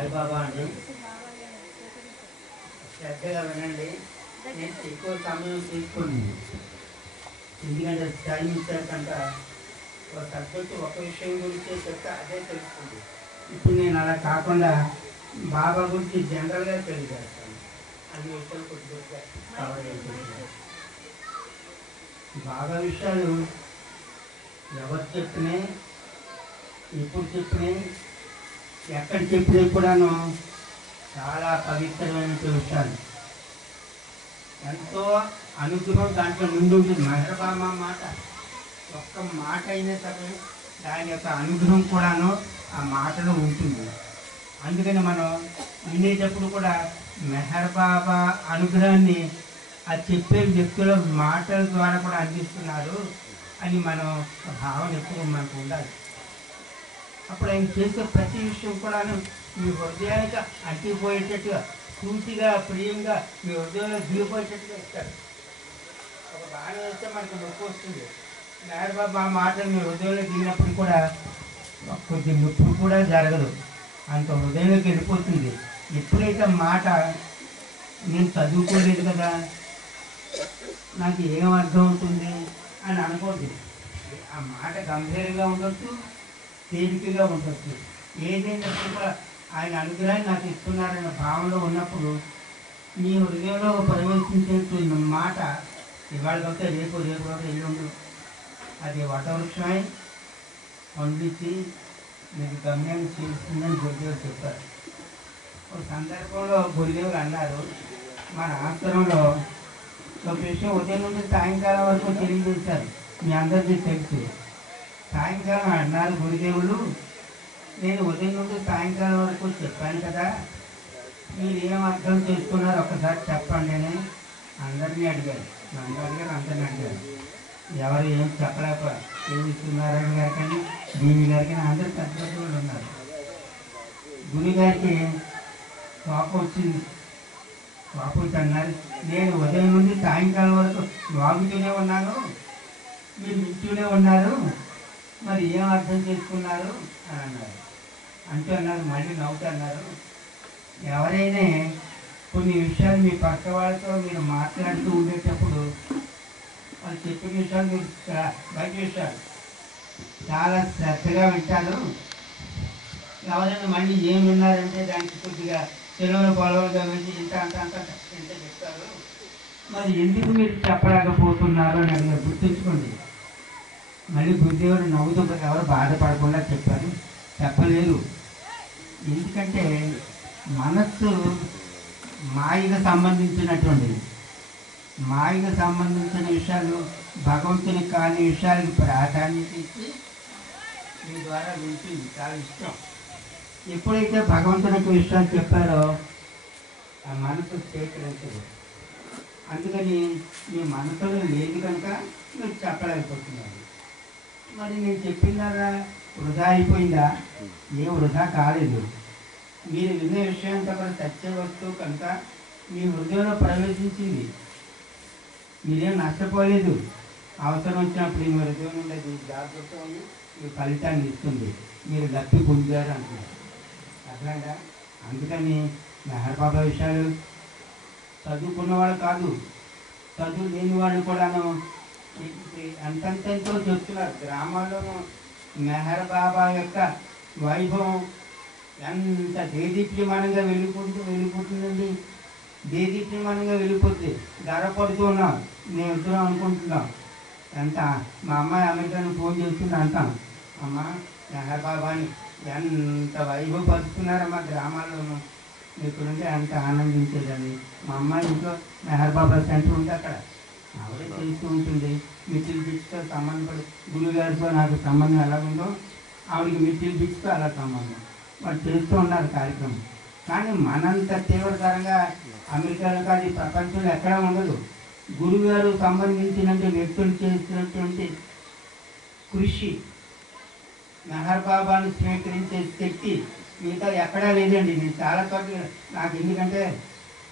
సాయిబాబా అండి. శ్రద్ధగా వినండి. నేను ఎక్కువ సమయం తీసుకోండి, ఎందుకంటే టైం ఇచ్చాకంట ఒక సబ్జెక్టు ఒక విషయం గురించే చెప్తే అదే తెలుస్తుంది. ఇప్పుడు నేను అలా కాకుండా బాబా గురించి జనరల్గా తెలియజేస్తాను. అన్ని విషయాలు కొద్దిగా కవర్ అయిపోతుంది. బాబా విషయాలు ఎవరు చెప్పినాయి, ఎప్పుడు చెప్పినాయి, ఎక్కడ చెప్పినవి కూడాను చాలా పవిత్రమైన విషయాలు. ఎంతో అనుగ్రహం దాంట్లో ముందు ఉంటుంది. మెహర్బాబా మాట ఒక్క మాట అయినా సరే దాని యొక్క అనుగ్రహం కూడాను ఆ మాటలో ఉంటుంది. అందుకని మనం వినేటప్పుడు కూడా మెహర్బాబా అనుగ్రహాన్ని ఆ చెప్పే వ్యక్తుల మాటల ద్వారా కూడా అందిస్తున్నారు అని మనం భావన ఎప్పుడు మనకు ఉండాలి. అప్పుడు ఆయన చేసే ప్రతి విషయం కూడాను మీ హృదయానికి అంటిపోయేటట్టుగా, పూర్తిగా ప్రియంగా మీ హృదయంలో దిగిపోయేటట్టుగా ఇస్తారు. ఒక బాణం వేస్తే మనకు నొప్పి వస్తుంది. మెహర్బాబా మాటలు మీ హృదయంలో దిగినప్పుడు కూడా కొద్ది నొప్పి కూడా జరగదు, అంత హృదయంలోకి వెళ్ళిపోతుంది. ఎప్పుడైతే మాట నేను చదువుకోలేదు కదా, నాకు ఏం అర్థం అవుతుంది అని అనుకోండి. ఆ మాట గంభీరంగా ఉండొచ్చు, తేలికగా ఉండొచ్చు. ఏదైనా కూడా ఆయన అనుగ్రహాన్ని నాకు ఇస్తున్నారన్న భావనలో ఉన్నప్పుడు మీ హృదయంలో ప్రవేశించేటువంటి మాట ఇవాళ కాకపోతే రేపు, రేపు కాకపోతే ఎల్లుండు అది వటవృక్షమై పండించి మీకు గమ్యాన్ని చేస్తుందని గురుదేవులు చెప్పారు. ఒక సందర్భంలో గురుదేవులు అన్నారు, మన ఆశ్రమంలో ఒక విషయం ఉదయం నుండి సాయంకాలం వరకు తెలియజేశారు. మీ అందరికీ తెలుసు. సాయంకాలం అన్నారు గురుదేవులు, నేను ఉదయం నుండి సాయంకాలం వరకు చెప్పాను కదా, మీరు ఏం అర్థం చేసుకున్నారో ఒకసారి చెప్పండి అని అందరినీ అడిగారు. నన్ను అడిగారు, అందరినీ అడిగారు. ఎవరు ఏం చెప్పలేకపోయారు. ఏమి ఇస్తున్నారని గారు కానీ దీని గారికి అందరూ పెద్ద పెద్ద వాళ్ళు ఉన్నారు. గురుగారికి కోపం వచ్చింది. కోపం వచ్చి అన్నారు, నేను ఉదయం నుండి సాయంకాలం వరకు వాగుతూనే ఉన్నాను, మీరు వింటూనే ఉన్నారు, మరి ఏం అర్థం చేసుకున్నారు అని అన్నారు. అంటూ అన్నారు, మళ్ళీ నవ్వుతూ అన్నారు, ఎవరైనా కొన్ని విషయాలు మీ పక్క వాళ్ళతో మీరు మాట్లాడుతూ ఉండేటప్పుడు వాళ్ళు చెప్పిన విషయాలు మీరు బయట విషయాలు చాలా శ్రద్ధగా వింటారు. ఎవరైనా మళ్ళీ ఏం విన్నారంటే దానికి కొద్దిగా తెలుగులో పొలవగా వెళ్ళి ఇంత అంత అంత ఎంత చెప్తారు, మరి ఎందుకు మీరు చెప్పలేకపోతున్నారు అని అడిగారు. గుర్తుంచుకోండి. మళ్ళీ గురుదేవుడు నవ్వుతూ ఎవరు బాధపడకుండా చెప్పారు, చెప్పలేరు. ఎందుకంటే మనస్సు మాయకు సంబంధించినటువంటిది. మాయకు సంబంధించిన విషయాలు భగవంతునికి కాని విషయాలకు ప్రాధాన్యత ఇచ్చి మీ ద్వారా వింటుంది. చాలా ఇష్టం. ఎప్పుడైతే భగవంతునికి విషయాలు చెప్పారో ఆ మనసు స్వీకరించదు. అందుకని మీ మనసులో లేదు కనుక మీరు చెప్పలేకపోతున్నారు. మరి నేను చెప్పిందా వృధా అయిపోయిందా? ఏం వృధా కాలేదు. మీరు విన్న విషయంతో కూడా సత్య వస్తువు కనుక మీ హృదయంలో ప్రవేశించింది. మీరేం నష్టపోలేదు. అవసరం వచ్చినప్పుడు మీ హృదయం ఉండేది జాగ్రత్త మీ ఫలితాన్ని ఇస్తుంది. మీరు లబ్ధి పొందారు అంటున్నారు. అట్లాగా అందుకని మెహర్బాబా విషయాలు చదువుకున్నవాళ్ళు కాదు, చదువు లేని వాళ్ళు కూడాను అంతంతో చెప్తున్నారు. గ్రామాల్లోనూ మెహర్బాబా యొక్క వైభవం ఎంత దేదీప్యమానంగా వెళ్ళిపోతుందండి. దేదీప్యమానంగా వెళ్ళిపోతుంది. ధరపడుతూ ఉన్నాం, నేను ఇద్దరం అనుకుంటున్నాం. ఎంత మా అమ్మాయి అమెరికాను ఫోన్ చేస్తుంది అంటాం, అమ్మ మెహర్బాబాని ఎంత వైభవపరుస్తున్నారో మా గ్రామాల్లోనూ, ఇక్కడ ఉంటే అంత ఆనందించేదండి. మా అమ్మాయి ఇంట్లో మెహర్బాబా సెంటర్ ఉంటే అక్కడ ఆవిడే చేస్తూ ఉంటుంది. మిచిల్ బీచ్తో సంబంధపడి గురుగారితో నాకు సంబంధం ఎలాగుందో ఆవిడకి మిచిల్ బీచ్తో అలా సంబంధం. వాళ్ళు చేస్తూ ఉన్నారు కార్యక్రమం. కానీ మనంత తీవ్రతరంగా అమెరికాలో కాదు, ఈ ప్రపంచంలో ఎక్కడా ఉండదు. గురుగారు సంబంధించిన వ్యక్తులు చేస్తున్నటువంటి కృషి, మెహర్బాబాను స్వీకరించే శక్తి మిగతా ఎక్కడా లేదండి. నేను చాలా చోట్ల నాకు ఎందుకంటే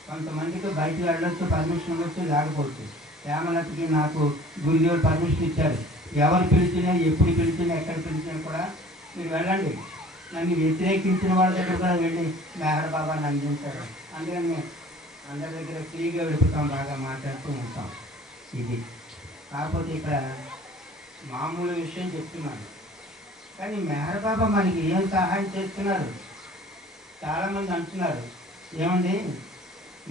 కొంతమందికి బయటకు వెళ్ళొచ్చు, పర్మిషన్ ఉండొచ్చు, లేకపోవచ్చు. హేమలతకి నాకు గురుదేవులు పర్మిషన్ ఇచ్చారు. ఎవరు పిలిచినా, ఎప్పుడు పిలిచినా, ఎక్కడ పిలిచినా కూడా మీరు వెళ్ళండి, నన్ను వ్యతిరేకించిన వాళ్ళ దగ్గర కూడా వెళ్ళి మెహర్ బాబాని అందించారు. అందుకని అందరి దగ్గర ఫ్రీగా వెళుపుతాం, బాగా మాట్లాడుతూ ఉంటాం. ఇది కాకపోతే ఇక్కడ మామూలు విషయం చెప్తున్నాను. కానీ మెహర్ బాబా మనకి ఏం సహాయం చేస్తున్నారు? చాలామంది అంటున్నారు, ఏమండి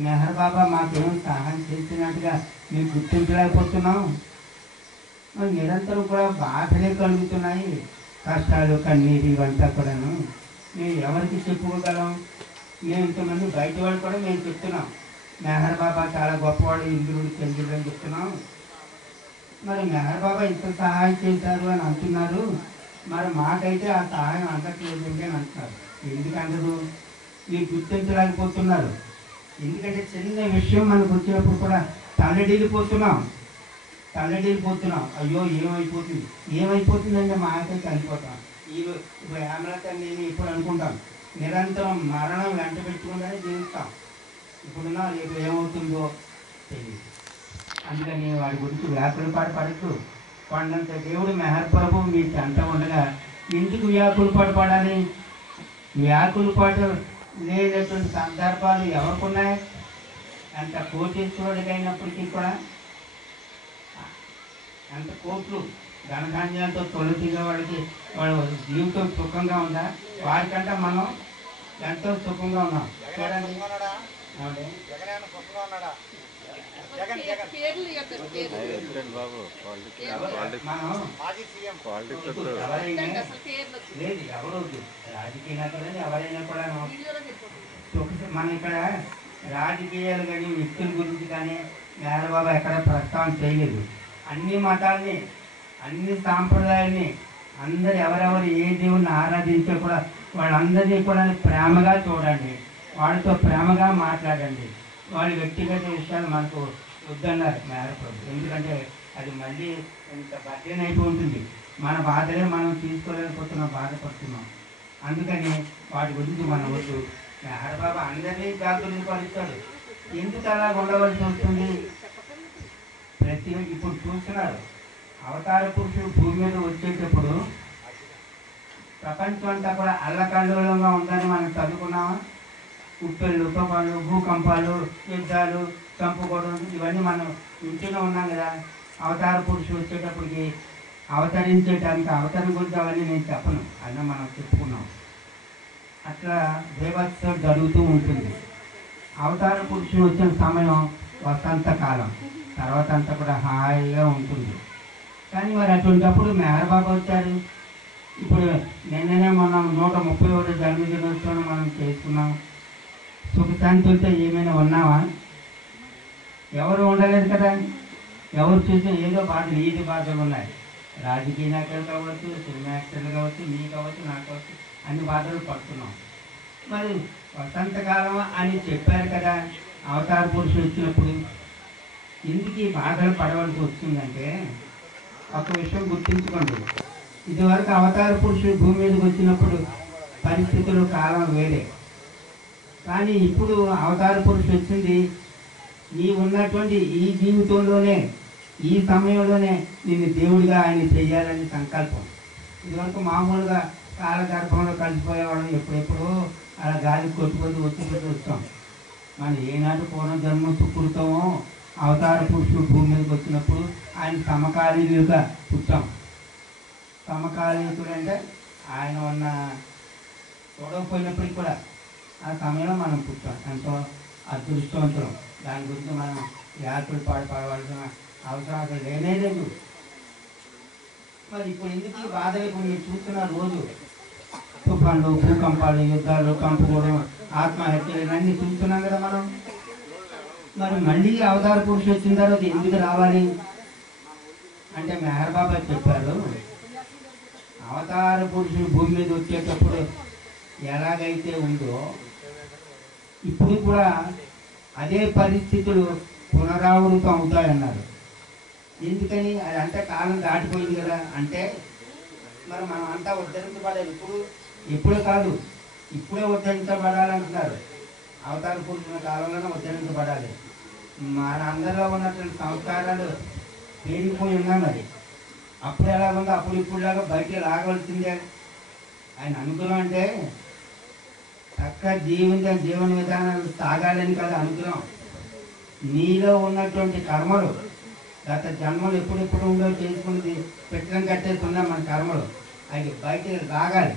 మెహర్ బాబా మాకేం సహాయం చేస్తున్నట్టుగా మేము గుర్తించలేకపోతున్నాం, మరి నిరంతరం కూడా బాధలే కలుగుతున్నాయి, కష్టాలు కన్నీరు ఇవంతా కూడాను మేము ఎవరికి చెప్పుకోగలం? మేము ఇంతమంది బయట వాళ్ళు కూడా మేము చెప్తున్నాం మెహర్ బాబా చాలా గొప్పవాడు, ఇంద్రుడు చంద్రుడు అని చెప్తున్నాం. మరి మెహర్ బాబా ఇంత సహాయం చేశారు అని అంటున్నారు, మరి మాకైతే ఆ సహాయం అందట్లేదు అని అంటున్నారు. ఎందుకంటారు? మీరు గుర్తించలేకపోతున్నారు. ఎందుకంటే చిన్న విషయం మనకు వచ్చినప్పుడు కూడా తల్లడిల్లిపోతున్నాం. అయ్యో ఏమైపోతుందంటే మాకైతే అయిపోతాం. ఇప్పుడు హేమలత నేను ఇప్పుడు అనుకుంటాం, నిరంతరం మరణం వెంట పెట్టుకుంటూనే జీవిస్తాం. ఇప్పుడున్నా రేపు ఏమవుతుందో తెలియదు. అందుకని వాడి గురించి వ్యాకులు పడద్దు. కొండంత దేవుడు మెహర్ ప్రభు మీ చెంత ఉండగా ఎందుకు వ్యాకులు పడాలి? వ్యాకులు పాటు లేనటువంటి సందర్భాలు ఎవరికున్నాయి? అంత కోటీశ్వరుడికైనప్పటికీ కూడా, అంత కోట్లు ధనధాన్యాలతో తొలగిన వాడికి వాడు జీవితం సుఖంగా ఉందా? వాడికంటే మనం ఎంతో సుఖంగా ఉన్నాం. చూడండి, లేదు ఎవరు రాజకీయ నేతలని ఎవరైనా కూడా మనం ఇక్కడ రాజకీయాలు కానీ వ్యక్తుల గురించి కానీ మెహర్ బాబా ఎక్కడ ప్రస్తావన చేయలేదు. అన్ని మతాల్ని, అన్ని సాంప్రదాయాల్ని, అందరు ఎవరెవరు ఏ దేవుణ్ణి ఆరాధించో కూడా వాళ్ళందరినీ కూడా ప్రేమగా చూడండి, వాడితో ప్రేమగా మాట్లాడండి. వాళ్ళ వ్యక్తిగత విషయాలు మనకు వద్దన్నారు మెహర్ ప్రభు. ఎందుకంటే అది మళ్ళీ ఇంత బర్డెన్ అయిపోయి ఉంటుంది. మన బాధలే మనం తీసుకోలేకపోతున్నాం, బాధపడుతున్నాం. అందుకని వాటి గురించి మనం వద్దు. మెహర్ బాబా అందరినీ జాగ్రత్తలు పరుస్తాడు. ఎందుకు అలా ఉండవలసి వస్తుంది? ఇప్పుడు చూస్తున్నారు, అవతార పురుషుడు భూమి మీద వచ్చేటప్పుడు ప్రపంచం అంతా కూడా అల్లకల్లోలంగా ఉందని మనం చదువుకున్నామా? ఉప్పెళ్ళు, తుఫాలు, భూకంపాలు, యుద్ధాలు, చంపుకోవడం, ఇవన్నీ మనం ఇంటిలో ఉన్నాం కదా. అవతార పురుషుడు వచ్చేటప్పటికి అవతరించేటానికి అవతరణ గురించి అవన్నీ నేను చెప్పను, అన్న మనం చెప్పుకున్నాం. అట్లా దేవత్సం జరుగుతూ ఉంటుంది. అవతార పురుషుడు వచ్చిన సమయం వసంతకాలం, తర్వాత అంతా కూడా హాయిగా ఉంటుంది. కానీ మరి అటువంటిప్పుడు మెహర్ బాబా వచ్చారు. ఇప్పుడు నిన్ననే మనం 131 జన్మదినోత్సవం మనం చేసుకున్నాం. సుఖశాంతులతో ఏమైనా ఉన్నావా? ఎవరు ఉండలేదు కదా. ఎవరు చూసినా ఏదో బాధలు, ఈది బాధలు ఉన్నాయి. రాజకీయ నాయకులు కావచ్చు, సినిమా యాక్టర్లు కావచ్చు, మీ కావచ్చు, నాకు కావచ్చు, అన్ని బాధలు పడుతున్నాం. మరి వసంతకాలం అని చెప్పారు కదా అవతార పురుషుడు వచ్చినప్పుడు. ఎందుకు ఈ బాధలు పడవలసి వస్తుందంటే ఒక విషయం గుర్తుంచుకోండి. ఇదివరకు అవతార పురుషుడు భూమి మీదకి వచ్చినప్పుడు పరిస్థితులు, కాలం వేరే. కానీ ఇప్పుడు అవతార పురుషుడు వచ్చింది నీ ఉన్నటువంటి ఈ జీవితంలోనే, ఈ సమయంలోనే నిన్ను దేవుడిగా ఆయన చెయ్యాలని సంకల్పం. ఇదివరకు మామూలుగా కాలగర్భంలో కలిసిపోయేవాళ్ళం, ఎప్పుడెప్పుడో అలా గాలి కొట్టుకొని వచ్చి వస్తాం. మనం ఏనాడు పూర్వజన్మ సుకృతమో అవతార పురుషుడు భూమి మీదకి వచ్చినప్పుడు ఆయన సమకాలీనులుగా పుట్టాం. సమకాలీకుడు అంటే ఆయన ఉన్న చూడకపోయినప్పటికీ కూడా ఆ సమయంలో మనం పుట్టాం. ఎంతో అదృష్టవంతులం. దాని గురించి మనం యాత్రలు పడవలసిన అవసరం అసలు లేనేలేదు. మరి ఇప్పుడు ఎందుకు ఈ బాధలు? ఇప్పుడు మీరు చూస్తున్న రోజు తుఫాన్లు, భూకంపాలు, యుద్ధాలు, కంపుకోవడం, ఆత్మహత్యలు ఇవన్నీ చూస్తున్నాం కదా మనం. మరి మళ్ళీ అవతార పురుషుడు వచ్చిన తర్వాత ఎందుకు రావాలి అంటే మెహర్ బాబా చెప్పారు, అవతార పురుషుడు భూమి మీద వచ్చేటప్పుడు ఎలాగైతే ఉందో ఇప్పుడు కూడా అదే పరిస్థితులు పునరావృతం అవుతాయన్నారు. ఎందుకని? అది అంటే కాలం దాటిపోయింది కదా. అంటే మరి మనం అంతా ఉద్ధరించబడాలి. ఎప్పుడూ కాదు, ఇప్పుడే ఉద్ధరించబడాలంటున్నారు. అవతార పురుషుల కాలంలోనే ఉద్ధరించబడాలి. మన అందరిలో ఉన్నటువంటి సంస్కారాలు పెరిగిపోయి ఉన్నాయి. మరి అప్పుడు ఎలాగుందో అప్పుడు ఇప్పుడులాగా బయట లాగవలసిందే. ఆయన అనుగ్రహం అంటే చక్కగా జీవన విధానాలు సాగాలని కదా అనుగ్రహం. నీలో ఉన్నటువంటి కర్మలు గత జన్మలు ఎప్పుడెప్పుడు ఉండో చేసుకున్నది పెట్టడం కట్టేస్తున్నా మన కర్మలు అవి బయటకు లాగాలి,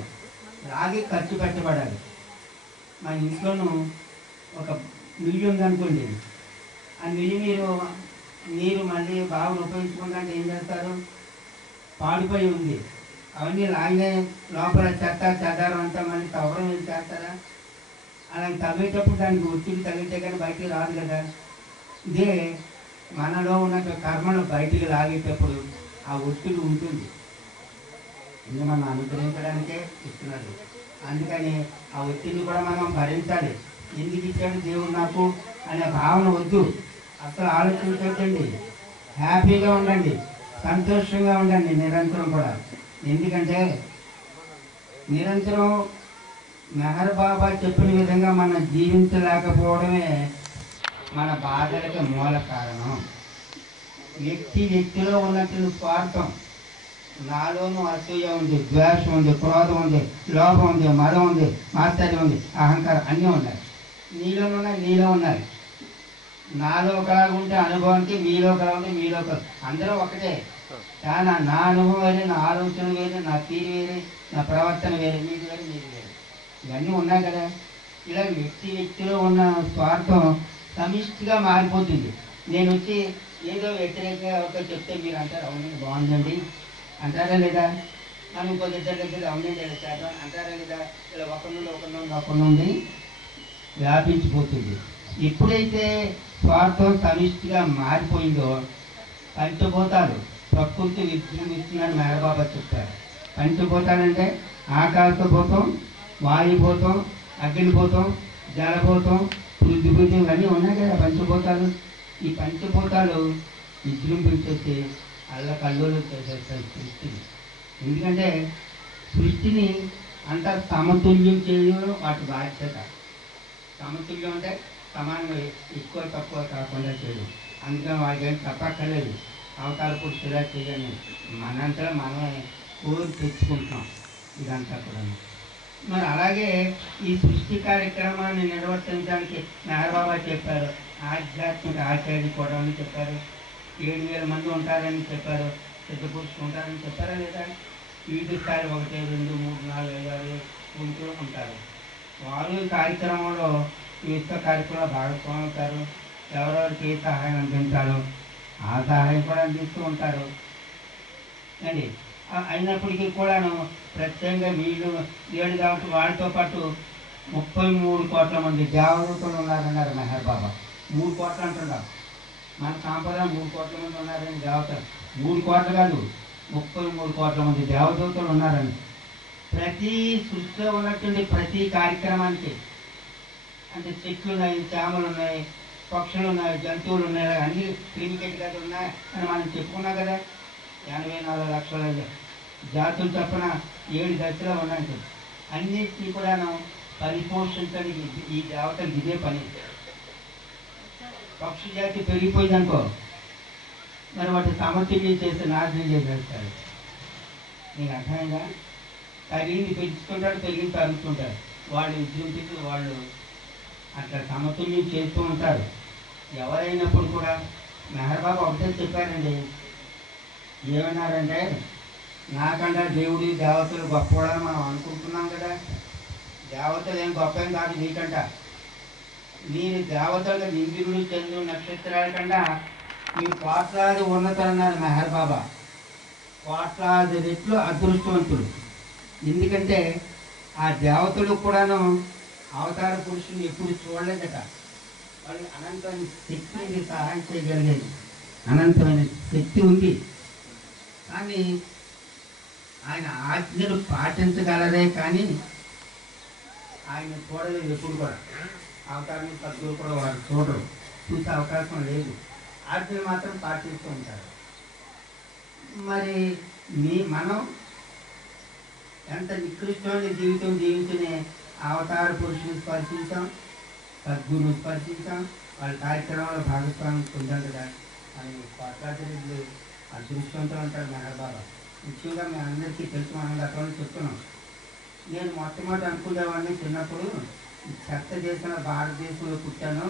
లాగి ఖర్చు పెట్టబడాలి. మన ఇంట్లోనూ ఒక మిల్లు ఉందనుకోండి, ఆ మిల్లు నీరు మళ్ళీ బాగా ఉపయోగించుకుంటే ఏం చేస్తారు? పాడిపోయి ఉంది, అవన్నీ లాగే లోపల చెత్త చెదారం అంతా మళ్ళీ తవ్వడం ఏం చేస్తారా? అలా తవ్వేటప్పుడు దానికి ఒత్తిడి తగిలితే కానీ బయటికి రాదు కదా. ఇదే మనలో ఉన్న కర్మను బయటికి లాగేటప్పుడు ఆ ఒత్తిడి ఉంటుంది. ఇది మనం అనుగ్రహించడానికే ఇస్తున్నాడు. అందుకని ఆ ఒత్తిడిని కూడా మనం భరించాలి. ఎందుకు ఇచ్చాడు దేవుడు నాకు అనే భావన వద్దు, అసలు ఆలోచించండి. హ్యాపీగా ఉండండి, సంతోషంగా ఉండండి నిరంతరం కూడా. ఎందుకంటే నిరంతరం మెహర్ బాబా చెప్పిన విధంగా మనం జీవించలేకపోవడమే మన బాధలకి మూల కారణం. వ్యక్తిలో ఉన్నటువంటి స్వార్థం, నాలోనూ అసూయ ఉంది, ద్వేషం ఉంది, క్రోధం ఉంది, లోభం ఉంది, మదం ఉంది, మాత్సర్యం ఉంది, అహంకారం అన్నీ ఉన్నాయి. నీలో ఉన్నాయి. నాలో ఒకలాగా ఉంటే అనుభవానికి, మీలో ఒకలా ఉంటే మీలో ఒక, అందరూ ఒకటే. కానీ నా అనుభవం వేరే, నా ఆలోచన వేరే, నా తీరు వేరే, నా ప్రవర్తన వేరే, మీది వేరే, మీది వేరే, ఇవన్నీ ఉన్నాయి కదా. ఇలా వ్యక్తిలో ఉన్న స్వార్థం సమిష్టిగా మారిపోతుంది. నేను వచ్చి ఏదో వ్యతిరేకంగా ఎవరితో చెప్తే మీరు అంటారు అవునండి బాగుందండి అంటారా లేదా? మనం ఇంకొక ఇద్దరి దగ్గర అవునండి అంటారా లేదా? ఇలా ఒకరి నుండి వ్యాపించిపోతుంది. ఎప్పుడైతే స్వార్థం సమిష్టిగా మారిపోయిందో పంచభూతాలు ప్రకృతి విజృంభిస్తుందని మేఘబాబా చెప్పారు. పంచభూతాలంటే ఆకాశభూతం, వాయుభూతం, అగ్నిభూతం, జలభూతం, పృథ్వీభూతం ఇవన్నీ ఉన్నాయి కదా పంచభూతాలు. ఈ పంచభూతాలు విజృంభించేసి అల్లకల్లోలు చేసేస్తాయి సృష్టిని. ఎందుకంటే సృష్టిని అంతా సమతుల్యం చేయడం వాటి బాధ్యత. సమతుల్యం అంటే సమానంగా ఎక్కువ తక్కువ కాకుండా చేయడం. అందుకని వాళ్ళకి ఏం చెప్పక్కర్లేదు, అవతార పురుషులా చేయని మనంతలో మనమే కోరి తెచ్చుకుంటున్నాం ఇదంతా కూడా. మరి అలాగే ఈ సృష్టి కార్యక్రమాన్ని నిర్వర్తించడానికి మెహర్ బాబా చెప్పారు. ఆధ్యాత్మిక ఆచార్యులు కూడా అని చెప్పారు. 7,000 మంది ఉంటారని చెప్పారు, పెద్ద పురుషులు ఉంటారని చెప్పారా లేదా? వీటి స్థాయి 1, 2, 3, 4, 5, 6 ఉంటూ ఉంటారు. వారు ఈ కార్యక్రమంలో విశ్వ కార్యక్రమంలో భాగస్వామి అవుతారు. ఎవరెవరికి ఏ సహాయం అందించాలో ఆ సహాయం కూడా అందిస్తూ ఉంటారు అండి. అయినప్పటికీ కూడాను ప్రత్యేకంగా వీళ్ళు లేడు కాబట్టి వాళ్ళతో పాటు 33 కోట్ల మంది దేవదూతలు ఉన్నారన్నారు మెహర్ బాబా. 3 కోట్లు అంటున్నారు. మన సాంప్రదాయం 3 కోట్ల మంది ఉన్నారని దేవతలు. 3 కోట్లు కాదు, 33 కోట్ల మంది దేవదూతలు ఉన్నారని. ప్రతి సృష్టిలో ఉన్నటువంటి ప్రతి కార్యక్రమానికి అంటే చెట్లు ఉన్నాయి, చేమలు ఉన్నాయి, పక్షులు ఉన్నాయి, జంతువులు ఉన్నాయి, అన్ని క్రిమికెట్ ఉన్నాయి అని మనం చెప్పుకున్నాం కదా. 84 లక్షల జాతులు చొప్పున 7 దశలో ఉన్నాయి. అన్నిటినీ కూడాను పరిపోషించడానికి ఈ దేవతలకు ఇదే పని. పక్షి జాతి పెరిగిపోయిందనుకో, మరి వాటి సమతుల్యం చేసి నాశనం చేసేస్తారు. నీకు అర్థమైందా? తగిలింది పెంచుకుంటాడు, పెరిగింది తరుగుతుంటారు. వాళ్ళు విజృంభించి వాళ్ళు అట్లా సమతుల్యం చేస్తూ ఉంటారు. ఎవరైనప్పుడు కూడా మెహర్ బాబా ఒకటే చెప్పారండి. ఏమన్నారంటే, నాకంటే దేవుడి దేవతలు గొప్పవాడని మనం అనుకుంటున్నాం కదా. దేవతలు ఏం గొప్ప ఏం కాదు నీకంట. నేను దేవతలుగా ఇంద్రుడు, చంద్రుడు, నక్షత్రాల కన్నా మీరు కోట్లాది ఉన్నతన్నారు మెహర్ బాబా. కోట్లాది రెట్లు అదృష్టవంతులు. ఎందుకంటే ఆ దేవతలు కూడాను అవతార పురుషుని ఎప్పుడు చూడలేదట. వాళ్ళు అనంతమైన శక్తిని సహాయం చేయగలిగేది, అనంతమైన శక్తి ఉంది. కానీ ఆయన ఆజ్ఞలు పాటించగలరే కానీ ఆయన చూడలేదు ఎప్పుడు కూడా. అవతారం సద్గురు కూడా వారు చూడరు, చూసే అవకాశం లేదు. ఆజ్ఞలు మాత్రం పాటిస్తూ ఉంటారు. మరి మనం ఎంత నికృష్టమైన జీవితం జీవించనే అవతార పురుషుని స్పర్శించాం, సద్గురుని స్పర్శించాం, వాళ్ళ కార్యక్రమంలో భాగస్వామ్యం పొందాం కదా అని కోట్లాది అదృష్టవంతులు అంటారు మెహర్ బాబా. ముఖ్యంగా మీ అందరికీ తెలుసు, మనం గతంలో చెప్తున్నాం. నేను మొట్టమొదటి అనుకునేవాడిని చిన్నప్పుడు చెత్త చేసిన భారతదేశంలో పుట్టాను,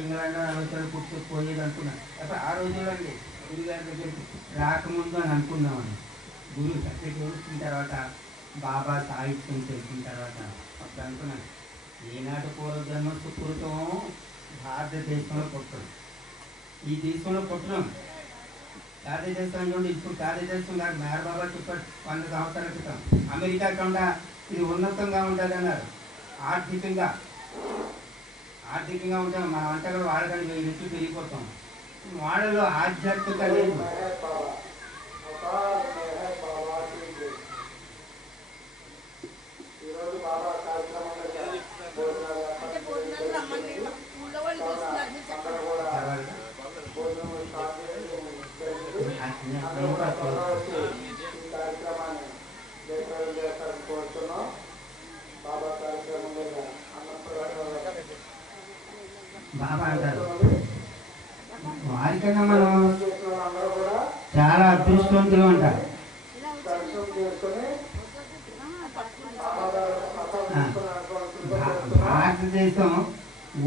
ఇంగ్లాండ్ అమెరికాలో పుట్టుకుపోయేది అనుకున్నాను. అప్పుడు ఆ రోజుల్లో అండి గురుగారి దగ్గరికి రాకముందు అని అనుకున్నామని. గురువు దగ్గరికి వచ్చిన తర్వాత బాబా సాహిత్యం తెలిసిన తర్వాత అప్పుడు అనుకున్నాను, ఈనాటి పూర్వజన్మ సుకృతం భారతదేశంలో పుట్టడం, ఈ దేశంలో పుట్టడం. భారతదేశం చూడండి, ఇప్పుడు భారతదేశం కాదు, మేర బాబా చెప్పాడు 100 సంవత్సరాల క్రితం అమెరికా కన్నా ఇది ఉన్నతంగా ఉంటుంది అన్నారు. ఆర్థికంగా ఉంటాం మనం అంతా కూడా వాళ్ళకని 1000 రెట్లు పెరిగిపోతాం. వాళ్ళలో ఆధ్యాత్మిక లేదు. బాబా అంటారు వారికన్నా మనం చాలా అదృష్టవంతులు అంటారు. భారతదేశం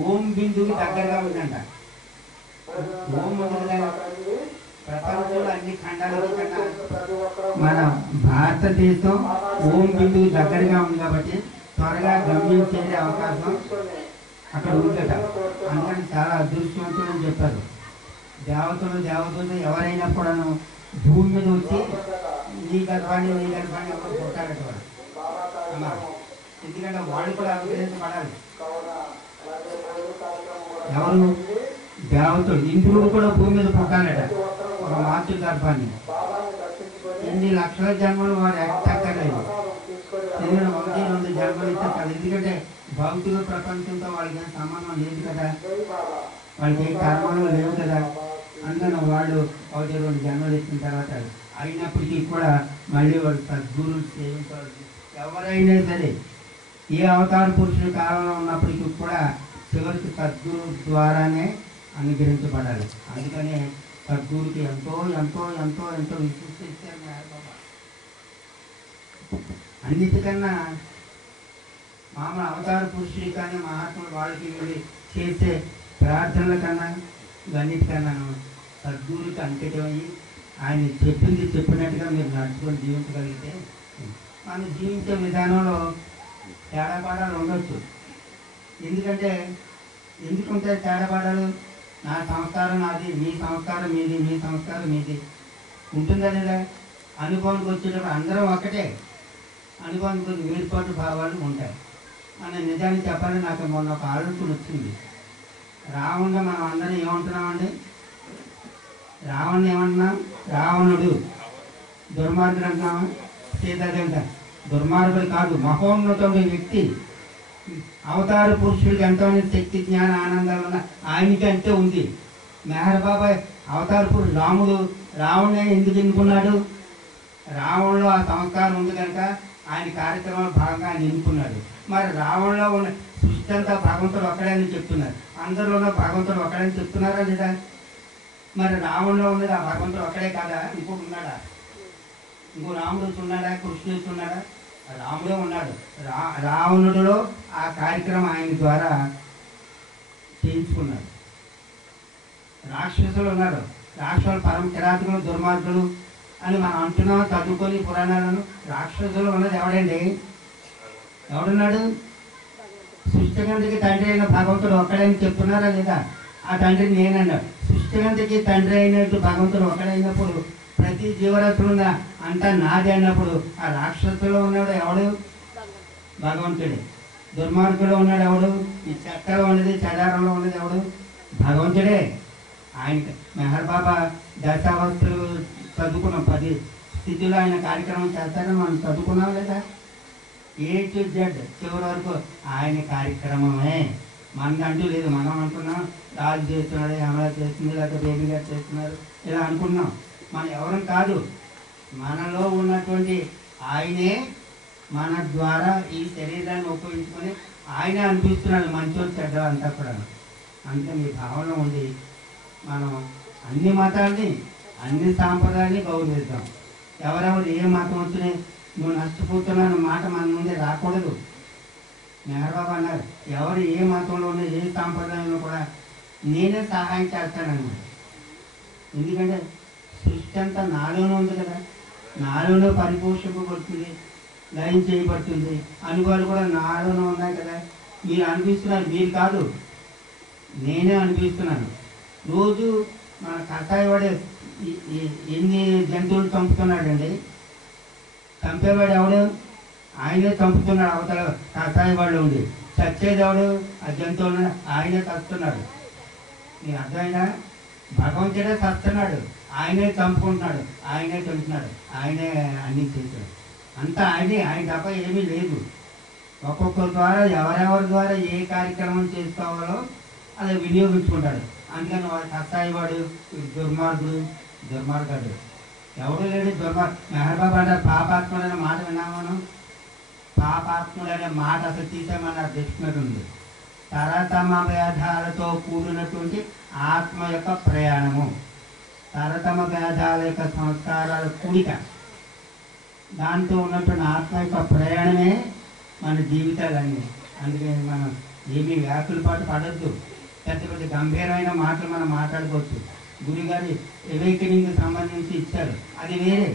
ఓం బిందువుకి దగ్గరగా ఉందంట. ఓం ఉంది కదా, ప్రపంచంలో అన్ని ఖండాల కన్నా మన భారతదేశం ఓం బిందువు దగ్గరగా ఉంది కాబట్టి త్వరగా గమ్యం చేసే అవకాశం అక్కడ ఉందట. అందుకని చాలా అదృష్టవంతులు అని చెప్పారు. దేవతలు ఎవరైనా కూడాను భూమి మీద వచ్చి నీ గర్భాన్ని ఎవరు పుట్టారట వాడు. ఎందుకంటే వాళ్ళు కూడా అనుగ్రహించబడాలి. ఎవరు? దేవతలు. ఇంద్రుడు కూడా భూమి మీద పుట్టాలట ఒక మాతృ గర్భాన్ని. ఎన్ని లక్షల జన్మలు వాడు ఎక్కలేదు. ఎందుకంటే 1-2 జన్మలు ఇస్తే కాదు. ఎందుకంటే భౌతిక ప్రపంచంతో వాళ్ళకి ఏం సంబంధం లేదు కదా, వాళ్ళకి ఏం కర్మలు లేవు కదా. అందుకని వాళ్ళు 1-2 జన్మలు ఇచ్చిన తర్వాత అయినప్పటికీ కూడా మళ్ళీ వాళ్ళు సద్గురువులు సేవించాలి. ఎవరైనా సరే ఏ అవతార పురుషుల కాలంలో ఉన్నప్పటికీ కూడా చివరికి సద్గురు ద్వారానే అనుగ్రహించబడాలి. అందుకనే సద్గురుకి ఎంతో ఎంతో ఎంతో ఎంతో విశిష్ట ఇచ్చారు బాబా. అన్నిటికన్నా మామూలు అవతార పురుషులు కానీ మహాత్ములు వాళ్ళకి వీళ్ళు చేసే ప్రార్థనల కన్నా ఇవన్నిటికన్నా సద్గురుకి అంకితమయ్యి ఆయన చెప్పింది చెప్పినట్టుగా మీరు నడుచుకొని జీవించగలిగితే మనం జీవించే విధానంలో తేడాపాడాలు ఉండొచ్చు. ఎందుకుంటే తేడాపాడాలు? నా సంస్కారం నాది, మీ సంస్కారం మీది, మీ సంస్కారం మీది ఉంటుందా లేదా? అనుభవానికి వచ్చేటప్పుడు అందరం ఒకటే, అనుభవానికి కొన్ని వేరుపాటు భావాలు ఉంటాయి. మన నిజానికి చెప్పాలని నాకు మొన్న ఒక ఆలోచన వచ్చింది. రావణుడు మనం అందరం ఏమంటున్నామండి? రావణుడు ఏమంటున్నాం? రావణుడు దుర్మార్గుడు అంటున్నామా? సీతాదేవిత దుర్మార్గుడు కాదు, మహోన్నతుడు వ్యక్తి. అవతార పురుషుడికి ఎంతో శక్తి జ్ఞాన ఆనందాలు ఉన్న ఆయనకి అంతే ఉంది. మెహర్ బాబా అవతార పురుషుడు రాముడు రావణ్ణి ఎందుకు ఎన్నుకున్నాడు? రావణులో ఆ సంస్కారం ఉంది కనుక ఆయన కార్యక్రమంలో భాగంగా ఆయన ఎన్నుకున్నాడు. మరి రావణులో ఉన్న సృష్టి అంతా భగవంతుడు ఒక్కడే అని చెప్తున్నారు. అందరిలోనూ భగవంతుడు ఒక్కడే అని చెప్తున్నారా లేదా? మరి రావణులో ఉన్నది ఆ భగవంతుడు ఒక్కడే కాదా? ఇంకోటి ఉన్నాడా? ఇంకో రాముడు ఉన్నాడా? కృష్ణుడు ఉన్నాడా? రాముడే ఉన్నాడు. రావణుడిలో ఆ కార్యక్రమం ఆయన ద్వారా చేయించుకున్నాడు. రాక్షసులు ఉన్నారు. రాక్షసులు పరమ కిరాతకులు, దుర్మార్గులు అని మనం అంటున్నాం చదువుకొని పురాణాలను. రాక్షసులు ఉన్నది ఎవడండి? ఎవడున్నాడు? సృష్టికంతకి తండ్రి అయిన భగవంతుడు ఒక్కడని చెప్తున్నారా లేదా? ఆ తండ్రి నేనన్నాడు. సృష్టికంతకి తండ్రి అయినట్టు భగవంతుడు ఒక్కడైనప్పుడు ప్రతి జీవరాశులు అంతా నాది అన్నప్పుడు ఆ రాక్షసులో ఉన్నాడు ఎవడు? భగవంతుడే. దుర్మార్గులో ఉన్నాడు ఎవడు? ఈ చెత్తలో ఉన్నది చెదారంలో ఉన్నది ఎవడు? భగవంతుడే. ఆయన మెహర్ బాబా దశావస్థలు చదువుకున్నాం. 10 స్థితిలో ఆయన కార్యక్రమం చేస్తారని మనం చదువుకున్నాం లేదా? A to Z చివరి వరకు ఆయన కార్యక్రమమే. మనదంటూ లేదు. మనం అనుకున్నాం రాజు చేస్తున్నాడు, అమలా చేస్తుంది, లేకపోతే బేబీ గారు చేస్తున్నారు ఇలా అనుకున్నాం. మనం ఎవరం కాదు. మనలో ఉన్నటువంటి ఆయనే మన ద్వారా ఈ శరీరాన్ని ఉపయోగించుకొని ఆయనే అనిపిస్తున్నాడు మంచోడు చెడ్డ అంతా కూడా. అంతే మీ భావన ఉంది. మనం అన్ని మతాల్ని అన్ని సాంప్రదాయాన్ని గౌరవిద్దాం. ఎవరెవరు ఏ మతం వచ్చినాయి నువ్వు నష్టపోతున్నావు మాట మన ముందే రాకూడదు. నెహ్రూబాబు అన్నారు, ఎవరు ఏ మతంలో ఉన్న ఏ సాంప్రదాయంలో కూడా నేనే సహాయం చేస్తానన్నాడు. ఎందుకంటే సృష్టి అంతా నాలోనే ఉంది కదా, నాలోనే పరిపోషింపబడుతుంది, లయం చేయబడుతుంది, అనుభవాలు కూడా నాలోనే ఉన్నాయి కదా. మీరు అనిపిస్తున్నారు, మీరు కాదు నేనే అనిపిస్తున్నాను. రోజు మన కషాయవాడే ఎన్ని జంతువులు చంపుతున్నాడండి. చంపేవాడు ఎవడు? ఆయనే చంపుతున్నాడు. అవతల కషాయవాళ్ళు ఉండి చచ్చేది ఎవడు? ఆ జంతువులను ఆయనే చస్తున్నాడు. నీకు అర్థమైనా? భగవంతుడే చస్తున్నాడు, ఆయనే చంపుకుంటున్నాడు, ఆయనే చంపుతున్నాడు, ఆయనే అన్నీ చేశాడు. అంతా ఆయనే, ఆయన తప్ప ఏమీ లేదు. ఒక్కొక్కరి ద్వారా ఎవరెవరి ద్వారా ఏ కార్యక్రమం చేసుకోవాలో అలా వినియోగించుకుంటాడు. అందుకని వాడు కషాయవాడు దుర్మార్గుడు ఎవడు లేడు. మెహర్బాబు అంటారు పాపాత్ముడు అనే మాట విన్నాము మనం. పాపాత్ముడు అనే మాట అసలు తీసేమన్నారు డిక్షనరీ ఉంది. తరతమ భేదాలతో కూడినటువంటి ఆత్మ యొక్క ప్రయాణము, తరతమ భేదాల యొక్క సంస్కారాల కూడిక, దాంతో ఉన్నటువంటి ఆత్మ యొక్క ప్రయాణమే మన జీవితాలన్నీ. అందుకని మనం ఏమీ వ్యాకులు పాటు పడద్దు. పెద్ద పెద్ద గంభీరమైన మాటలు మనం మాట్లాడుకోవచ్చు. గురుగారి ఎవేకనింగ్కి సంబంధించి ఇచ్చారు, అది వేరే.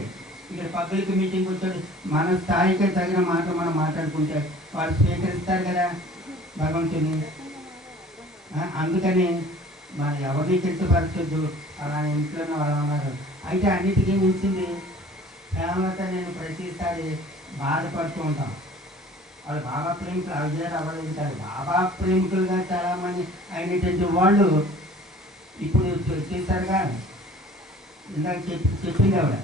ఇక్కడ పబ్లిక్ మీటింగ్ వచ్చాడు, మన స్థాయికి తగిన మాటలు మనం మాట్లాడుకుంటే వాళ్ళు స్వీకరిస్తారు కదా భగవంతుని. అందుకని మన ఎవరిని కించపరచొద్దు. అలా ఇంట్లోనే వాళ్ళు ఉన్నారు. అయితే అన్నిటికీ మించింది ప్రేమతో నేను ప్రతిసారి బాధపడుతూ ఉంటాం. వాళ్ళు బాబా ప్రేమికులు అవిజయాలు అవ్వలేదు కాదు, బాబా ప్రేమికులుగా చాలామంది అయినటువంటి వాళ్ళు ఇప్పుడు చేశారుగా. ఇందాక చెప్పింది ఆవిడ,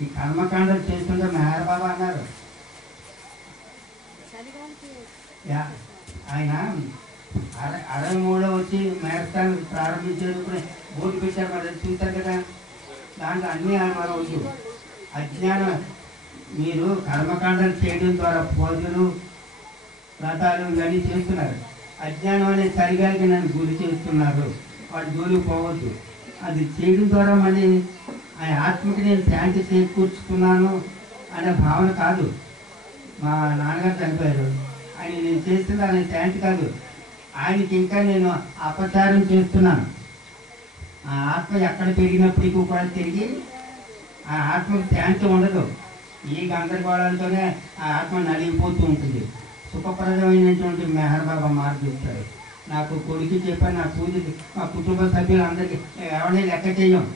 ఈ కర్మకాండలు చేస్తుంటే మెహర్బాబా అన్నారు. ఆయన 63లో వచ్చి మేరథాన్ ప్రారంభించేందుకు బోర్డు పెట్టారు, మరి చూశారు కదా. దాంట్లో అన్నీ మనం వద్దు. అజ్ఞానం, మీరు కర్మకాండలు చేయడం ద్వారా పూజలు వ్రతాలు ఇవన్నీ చేస్తున్నారు. అజ్ఞానం అనే సరిగాలికి నన్ను గురి చేస్తున్నారు, వాటి జోలికి పోవద్దు. అది చేయడం ద్వారా మళ్ళీ ఆ ఆత్మకి నేను శాంతి చేకూర్చుకున్నాను అనే భావన కాదు. మా నాన్నగారు చనిపోయారు, ఆయన నేను చేస్తుంది ఆయన శాంతి కాదు, ఆయనకి ఇంకా నేను అపచారం చేస్తున్నాను. ఆ ఆత్మ ఎక్కడ పెరిగినప్పటికీ కూడా తిరిగి ఆ ఆత్మకు శాంతి ఉండదు. ఈ గందరగోళాలతోనే ఆ ఆత్మ నలిగిపోతూ ఉంటుంది. సుఖప్రదమైనటువంటి మెహర్బాబా మార్గం ఇచ్చాడు. నాకు కొడుకు చెప్పాను, నా పూజకి మా కుటుంబ సభ్యులందరికీ ఎవరిని లెక్క చేయం.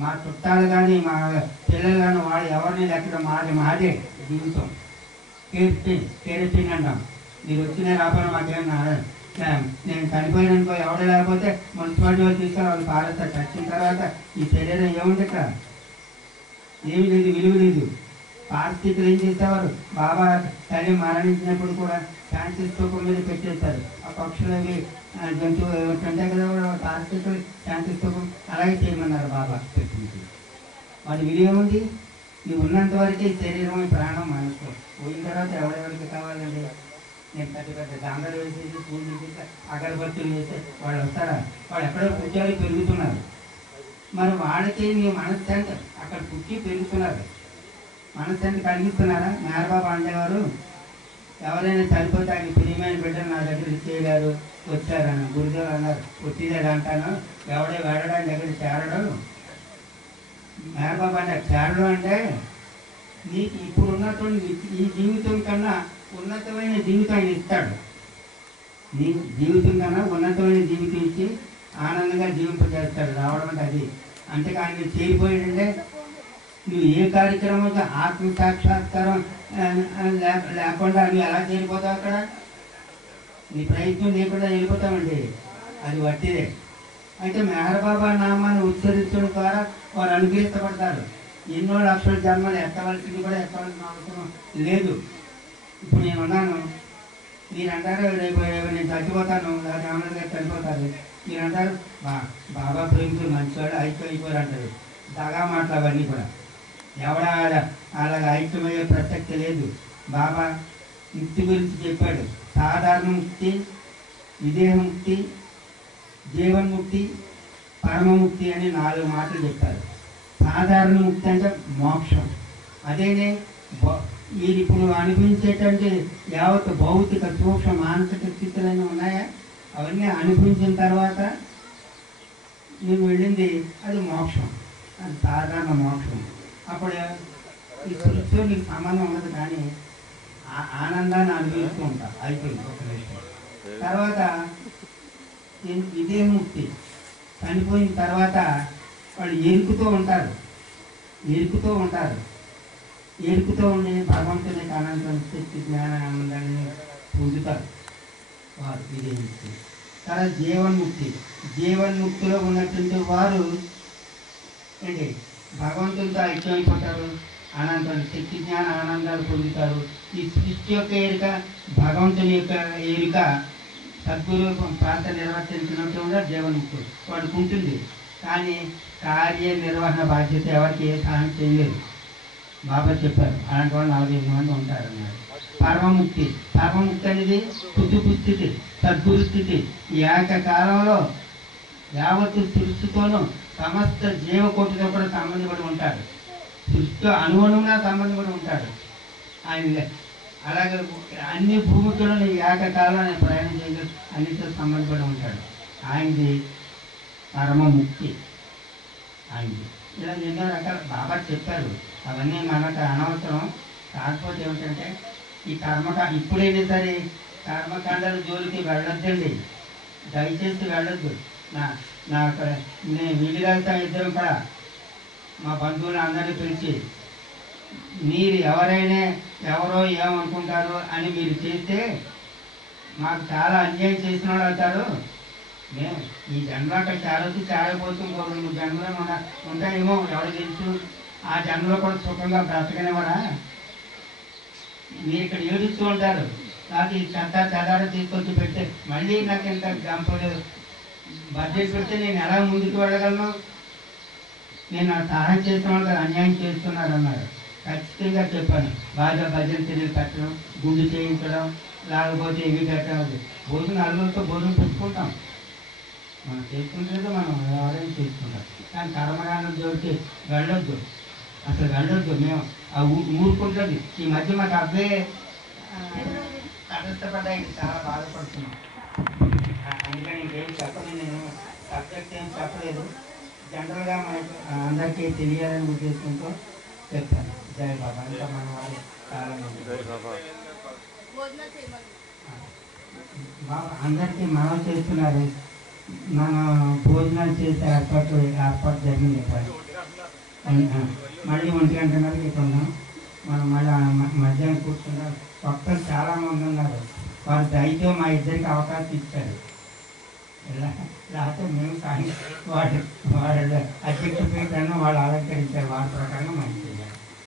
మా చుట్టాలు కానీ మా పిల్లలు కానీ వాళ్ళు ఎవరిని లెక్క మాదే జీవితం. కేరటిన్ అంటాం. మీరు వచ్చినా రాకపోయినా మాకేమన్నా నేను చనిపోయిననుకో, ఎవరు లేకపోతే మున్సిపాలిటీ వాళ్ళు తీసుకొని వాళ్ళు పారేస్తారు. చచ్చిన తర్వాత ఈ శరీరం ఏముంది ఇక్కడ? ఏమి లేదు, విలువ లేదు. పారిస్థితులు ఏం చేసేవారు? బాబా తల్లి మరణించినప్పుడు కూడా శాంతి స్తూపం మీద పెట్టేస్తారు. ఆ పక్షులు అవి జంతువు ఉంటాయి కదా, పారిస్థితులు శాంతి స్తూపం అలాగే చేయమన్నారు బాబా పెట్టించి. వాటి విలువ ఏముంది? నువ్వు ఉన్నంత వరకే శరీరం, ప్రాణం, మనసు. పోయిన తర్వాత ఎవరెవరికి కావాలండి? నేను పెద్ద పెద్ద దండలు వేసేసి పూజ చేసి అగరబత్తులు వేస్తే వాళ్ళు వస్తారా? వాళ్ళు ఎక్కడో పుట్టాలు పెరుగుతున్నారు. మరి వాళ్ళకి నీ మనశ్శాంతి అక్కడ పుట్టి పెరుగుతున్నారు, మనశ్శాంతి కలిగిస్తున్నారా? మెహర్బాబా అంటేవారు, ఎవరైనా చనిపోతే ఆయన ప్రియమైన బిడ్డలు నా దగ్గర చేయగారు వచ్చారని గురుదేవులు అన్నారు. వచ్చిదేది అంటాను, ఎవడే వెళ్ళడం దగ్గర చేరడం. మెహర్బాబా అంటే చేరడం అంటే నీకు ఇప్పుడు ఉన్నటువంటి ఈ జీవితం కన్నా ఉన్నతమైన జీవితం ఆయన ఇస్తాడు. నీ జీవితం కన్నా ఉన్నతమైన జీవితం ఇచ్చి ఆనందంగా జీవింపజేస్తాడు. రావడం అంటే అది. అంతేకాని నువ్వు చేరిపోయాడంటే నువ్వు ఏ కార్యక్రమం ఆత్మ సాక్షాత్కారం లేకుండా నువ్వు ఎలా చేరిపోతావు? అక్కడ నీ ప్రయత్నం లేకుండా వెళ్ళిపోతామండి, అది వట్టిదే. అయితే మెహర్బాబా నామాన్ని ఉచ్చరించడం ద్వారా వారు అనుగ్రహించబడతారు. ఎన్నో లక్షల జన్మలు ఎత్తవలసింది కూడా ఎత్తవలసిన అవసరం లేదు. ఇప్పుడు నేను ఉన్నాను, మీరు అంటారు రేపు నేను చచ్చిపోతాను, లేదా ఏమన్నా గారు చనిపోతారు. మీరు అంటారు బాబా ప్రేమికులు మంచివాడు ఐక్యం అయిపోయారు అంటారు. దగా మాటలు అవన్నీ కూడా. ఎవడ అలాగ ఐక్యమయ్యే ప్రసక్తి లేదు. బాబా ముక్తి గురించి చెప్పాడు. సాధారణ ముక్తి, విదేహముక్తి, జీవన్ముక్తి, పరమముక్తి అని 4 మాటలు చెప్పారు. సాధారణ ముక్తి అంటే మోక్షం. అదేనే మీరు ఇప్పుడు అనుభవించేటువంటి యావత్ భౌతిక సూక్ష్మ మానసిక స్థితులన్నీ ఉన్నాయా, అవన్నీ అనుభవించిన తర్వాత నేను వెళ్ళింది అది మోక్షం, అది సాధారణ మోక్షం. అప్పుడు ఈ సృష్టితో నీకు సంబంధం ఉండదు, కానీ ఆనందాన్ని అనుభవిస్తూ ఉంటారు. అయిపోయింది ఒక నిమిషం. తర్వాత ఇదే ముక్తి. చనిపోయిన తర్వాత వాళ్ళు ఎరుకుతూ ఉంటారు, ఎరుకుతూ ఉండి భగవంతుని అనంతం శక్తి జ్ఞాన ఆనందాన్ని పొందుతారు వారు. ఇదే ముక్తి. తర్వాత జీవన్ముక్తిలో ఉన్నటువంటి వారు ఏంటి భగవంతునితో ఐక్యమైపోతారు, అనంతం శక్తి జ్ఞాన ఆనందాలు పొందుతారు. ఈ సృష్టి యొక్క ఎరుక, భగవంతుని యొక్క ఎరుక సద్గురు ప్రాంతం నిర్వర్తించినట్టు కూడా జీవన్ముక్తుడు వాడికి ఉంటుంది. కానీ కార్యనిర్వహణ బాధ్యత ఎవరికి ఏ సహాయం చేయలేదు. బాబా చెప్పారు అలాంటి వాళ్ళు 45 మంది ఉంటారన్నారు. పరమముక్తి అనేది తుది స్థితి, సద్గురు స్థితి. ఈ ఏకకాలంలో యావత్తు సృష్టితోనూ సమస్త జీవకోటితో కూడా సంబంధపడి ఉంటాడు, సృష్టితో అనుగుణంగా సంబంధపడి ఉంటాడు ఆయన. అలాగే అన్ని భూమికలను ఏకకాలంలో ఆయన ప్రయాణం చేయగల అన్నిటితో సంబంధపడి ఉంటాడు. ఆయనది పరమముక్తి ఆయనది. ఇలా ఎన్నో రకాల బాబా చెప్పారు, అవన్నీ మనకు అనవసరం. కాకపోతే ఏమిటంటే ఈ ఇప్పుడైనా సరే కర్మకాండాల జోలికి వెళ్ళొద్దండి, దయచేసి వెళ్ళొద్దు. నేను వీడిరాజుతో ఇద్దరు కూడా మా బంధువులు అందరినీ పిలిచి, మీరు ఎవరో ఏమనుకుంటారు అని మీరు చేస్తే మాకు చాలా అన్యాయం చేసిన వాళ్ళు అవుతారు. మేము ఈ జన్మలో అక్కడ చాలపోతూ 2 జన్మలో ఉంటాయేమో ఎవరు తెలుసు. ఆ జన్మలో కూడా సుఖంగా బ్రతకనివ్వరా? మీరు ఇక్కడ ఏడుస్తూ ఉంటారు, నాకు ఈ చెదారు తీసుకొచ్చి పెడితే మళ్ళీ నాకు ఇంత గంపలు బడ్జెట్ పెడితే నేను ఎలా ముందుకు వెళ్ళగలను? నేను సహాయం చేసిన వాళ్ళు అన్యాయం చేస్తున్నారు అన్నారు. ఖచ్చితంగా చెప్పాను, బాగా భజన తిరిగి పెట్టడం, గుండు చేయించడం, లేకపోతే ఇవి పెట్టడం. భోజనం అల్లులతో భోజనం పెట్టుకుంటాం, మనం చేసుకుంటే మనం ఎవరైనా చేసుకుంటాం. కానీ కర్మకాండం జోలికి వెళ్ళొద్దు, అసలు వెళ్ళొద్దు. మేము ఆ ఊరుకుంటుంది. ఈ మధ్య మాకు అబ్బే తటస్థపడ్డాయి, చాలా బాధపడుతున్నాం. అందుకని ఇంకేం చెప్పలేదు, నేను సబ్జెక్ట్ ఏం చెప్పలేదు. జనరల్గా మనకు అందరికీ తెలియాలని ఉద్దేశంతో చెప్తాను. జై బాబా. ఇంకా మన వాళ్ళు చాలా బాబా అందరికీ మనం చేస్తున్నారు. మన భోజనాలు చేసే ఏర్పాటు జరిగింది. మళ్ళీ 1 గంటన్నరకి ఇక్కడ ఉన్నాం. మనం మళ్ళీ మధ్యాహ్నం కూర్చున్నాం. భక్తులు చాలామంది ఉన్నారు, వారు దయతో మా ఇద్దరికి అవకాశం ఇచ్చారు. లేకపోతే మేము కానీ వాళ్ళ అధ్యక్ష పీఠాన్ని వాళ్ళు అలంకరించారు, వారి ప్రకారంగా మంచి